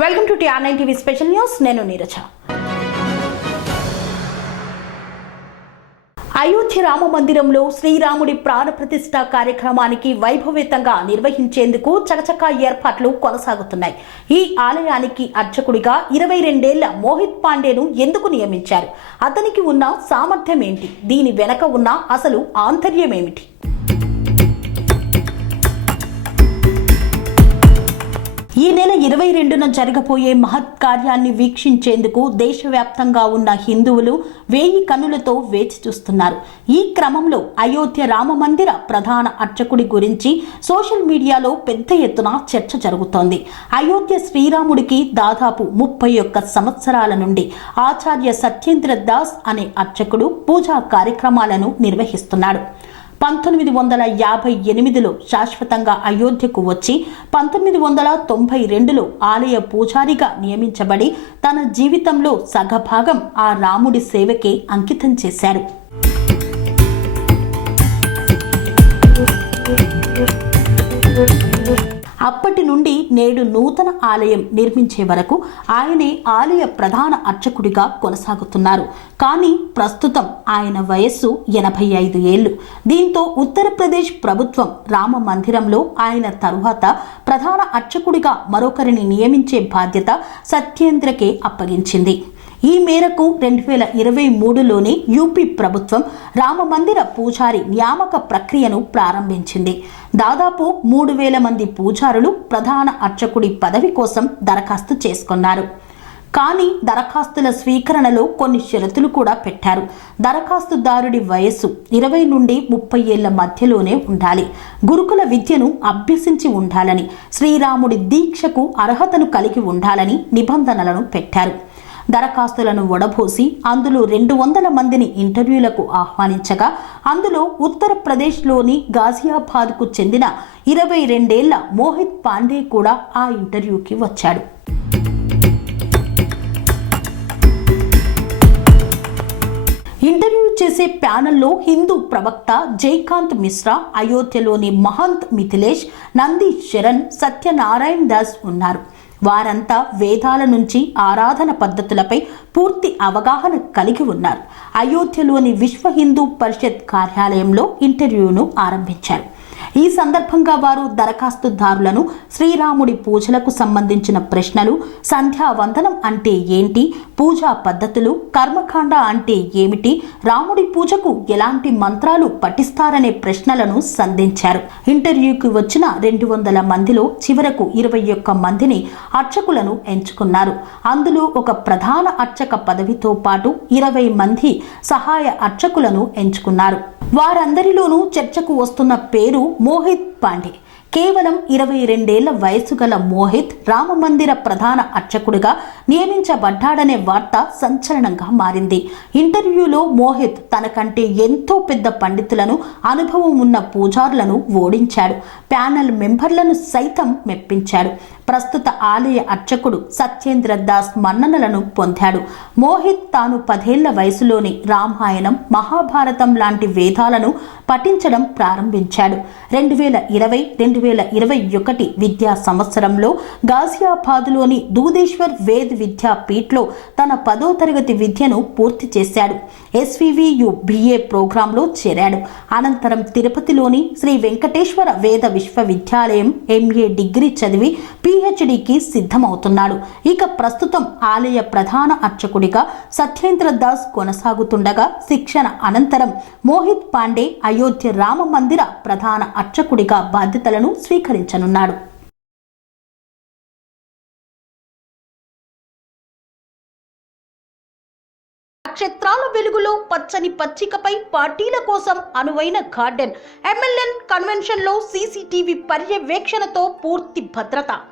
Welcome to TR nine TV special news. నేను నీరజ. అయోధ్య రామ మందిరంలో శ్రీరాముడి ప్రాణ ప్రతిష్ఠ కార్యక్రమానికి వైభవేతంగా నిర్వహించేందుకు చకచకా ఏర్పాట్లు కొనసాగుతున్నాయి. ఈ ఆలయానికి అర్చకుడిగా ఇరవై రెండేళ్ళ మోహిత్ పాండేను ఎందుకు నియమించారు? అతనికి ఉన్న సామర్థ్యం ఏంటి? దీని వెనక ఉన్న అసలు ఆంతర్యం ఏమిటి? ఈ నెల ఇరవై రెండున జరగబోయే మహత్ కార్యాన్ని వీక్షించేందుకు దేశవ్యాప్తంగా ఉన్న హిందువులు వేయి కనులతో వేచి చూస్తున్నారు. ఈ క్రమంలో అయోధ్య రామ మందిర ప్రధాన అర్చకుడి గురించి సోషల్ మీడియాలో పెద్ద ఎత్తున చర్చ జరుగుతోంది. అయోధ్య శ్రీరాముడికి దాదాపు ముప్పై ఒక్క సంవత్సరాల నుండి ఆచార్య సత్యేంద్ర దాస్ అనే అర్చకుడు పూజా కార్యక్రమాలను నిర్వహిస్తున్నాడు. పంతొమ్మిది వందల యాభై ఎనిమిదిలో శాశ్వతంగా అయోధ్యకు వచ్చి పంతొమ్మిది వందల తొంభై రెండులో ఆలయ పూజారిగా నియమించబడి తన జీవితంలో సగభాగం ఆ రాముడి సేవకే అంకితం చేశారు. అప్పటి నుండి నేడు నూతన ఆలయం నిర్మించే వరకు ఆయనే ఆలయ ప్రధాన అర్చకుడిగా కొనసాగుతున్నారు. కానీ ప్రస్తుతం ఆయన వయస్సు ఎనభై ఐదు ఏళ్ళు. దీంతో ఉత్తరప్రదేశ్ ప్రభుత్వం రామ మందిరంలో ఆయన తరువాత ప్రధాన అర్చకుడిగా మరొకరిని నియమించే బాధ్యత సత్యేంద్రకే అప్పగించింది. ఈ మేరకు రెండు వేల ఇరవై మూడులోనే యూపీ ప్రభుత్వం రామమందిర పూజారి నియామక ప్రక్రియను ప్రారంభించింది. దాదాపు మూడు వేల మంది పూజారులు ప్రధాన అర్చకుడి పదవి కోసం దరఖాస్తు చేసుకున్నారు. కానీ దరఖాస్తుల స్వీకరణలో కొన్ని షరతులు కూడా పెట్టారు. దరఖాస్తుదారుడి వయస్సు ఇరవై నుండి ముప్పై ఏళ్ళ మధ్యలోనే ఉండాలి. గురుకుల విద్యను అభ్యసించి ఉండాలని శ్రీరాముడి దీక్షకు అర్హతను కలిగి ఉండాలని నిబంధనలను పెట్టారు. దరఖాస్తులను వడబోసి అందులో రెండు వందల మందిని ఇంటర్వ్యూలకు ఆహ్వానించగా అందులో ఉత్తరప్రదేశ్లోని గాజియాబాద్కు చెందిన ఇరవై రెండేళ్ళ మోహిత్ పాండే కూడా ఆ ఇంటర్వ్యూకి వచ్చాడు. ఇంటర్వ్యూ చేసే ప్యానెల్లో హిందూ ప్రవక్త జైకాంత్ మిశ్రా అయోధ్యలోని మహంత్ మిథిలేష్ నంది శరణ్ సత్యనారాయణ్ దాస్ ఉన్నారు. వారంతా వేదాల నుంచి ఆరాధన పద్ధతులపై పూర్తి అవగాహన కలిగి ఉన్నారు. అయోధ్యలోని విశ్వ హిందూ పరిషత్ కార్యాలయంలో ఇంటర్వ్యూను ఆరంభించారు. ఈ సందర్భంగా వారు దరఖాస్తుదారులను శ్రీరాముడి పూజలకు సంబంధించిన ప్రశ్నలు సంధ్యావందనం అంటే ఏంటి పూజా పద్ధతులు కర్మకాండ అంటే ఏమిటి రాముడి పూజకు ఎలాంటి మంత్రాలు పఠిస్తారనే ప్రశ్నలను సంధించారు. ఇంటర్వ్యూకి వచ్చిన రెండు వందల మందిలో చివరకు ఇరవై ఒక్క మందిని అర్చకులను ఎంచుకున్నారు. అందులో ఒక ప్రధాన అర్చక పదవితో పాటు ఇరవై మంది సహాయ అర్చకులను ఎంచుకున్నారు. వారందరిలోనూ చర్చకు వస్తున్న పేరు మోహిత్ పాండే కేవలం ఇరవై రెండేళ్ళ వయసు గల మోహిత్ రామమందిర ప్రధాన అర్చకుడిగా నియమించబడ్డాడనే వార్త సంచలనంగా మారింది. ఇంటర్వ్యూలో మోహిత్ తనకంటే ఎంతో పెద్ద పండితులను అనుభవం ఉన్న పూజారులను ఓడించాడు. ప్యానెల్ మెంబర్లను సైతం మెప్పించాడు. ప్రస్తుత ఆలయ అర్చకుడు సత్యేంద్ర దాస్ మన్ననలను పొందాడు. మోహిత్ తాను పదేళ్ళ వయసులోని రామాయణం మహాభారతం లాంటి వేదాలను పఠించడం ప్రారంభించాడు. రెండు వేల ఇరవై రెండు వేల ఇరవై ఒకటి విద్యా సంవత్సరంలో గాజియాబాద్లోని దూదేశ్వర్ వేద్ విద్యాపీఠ్లో తన పదో తరగతి విద్యను పూర్తి చేశాడు. ఎస్వివియు బిఏ ప్రోగ్రాంలో చేరాడు. అనంతరం తిరుపతిలోని శ్రీ వెంకటేశ్వర వేద విశ్వవిద్యాలయం ఎంఏ డిగ్రీ చదివి పిహెచ్డికి సిద్ధమవుతున్నాడు. ఇక ప్రస్తుతం ఆలయ ప్రధాన అర్చకుడిగా సత్యేంద్ర దాస్ కొనసాగుతుండగా శిక్షణ అనంతరం మోహిత్ పాండే అయోధ్య రామ మందిర ప్రధాన అర్చకుడిగా బాధ్యతలను స్వీకరించనున్నాడు. నక్షత్రాల వెలుగులో పచ్చని పచ్చికపై పార్టీల కోసం అనువైన గార్డెన్. ఎమ్మెల్యే కన్వెన్షన్లో సీసీటీవీ పర్యవేక్షణతో పూర్తి భద్రత.